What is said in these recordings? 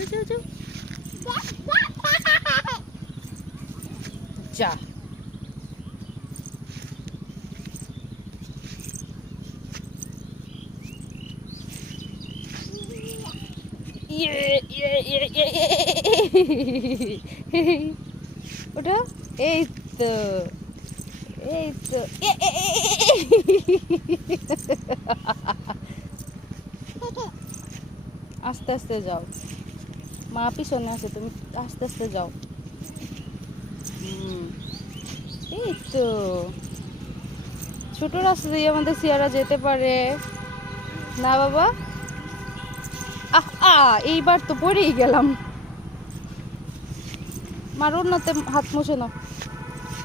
যাও যাও যাও যা ওটা এই তো এই তো আস্তে আস্তে যাও মা পিছনে আছে তুমি আস্তে আস্তে যাও এই তো ছোট রাস্তা দিয়ে আমাদের সিয়ারা যেতে পারে না বাবা এইবার তো পড়েই গেলাম মারুন নাতে হাত মুছে নাও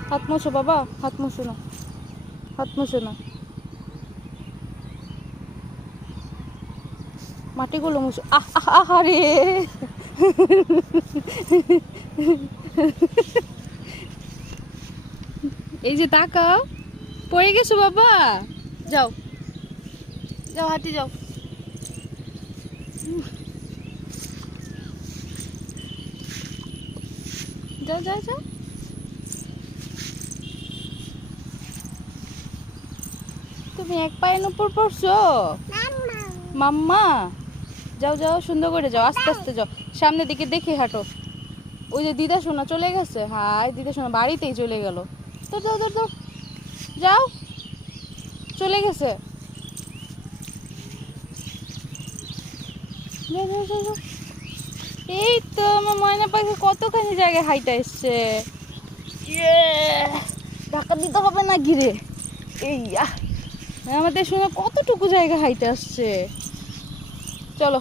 হাত মুছো বাবা হাত মুছো না হাত মুছো না মাটিগুলো মুছো আহারে এই যে তাকাও পড়ে গেছো বাবা যাও যাও হাঁটি যাও যাও যাও যাও তুমি এক পায়ের উপর পড়ছো মাম্মা যাও যাও সুন্দর করে যাও আস্তে আস্তে যাও সামনের দিকে দেখে হাঁটো ওই যে দিদা সোনা চলে গেছে হাই দিদা সোনা বাড়িতেই চলে গেল তো যাও যাও যাও যাও চলে গেছে এই তো আমার ময়না পাখি কতখানি জায়গায় হাইটা এসছে ধাক্কা দিতে হবে না ঘিরে এই আমাদের সঙ্গে কতটুকু জায়গা হাইটে আসছে চলো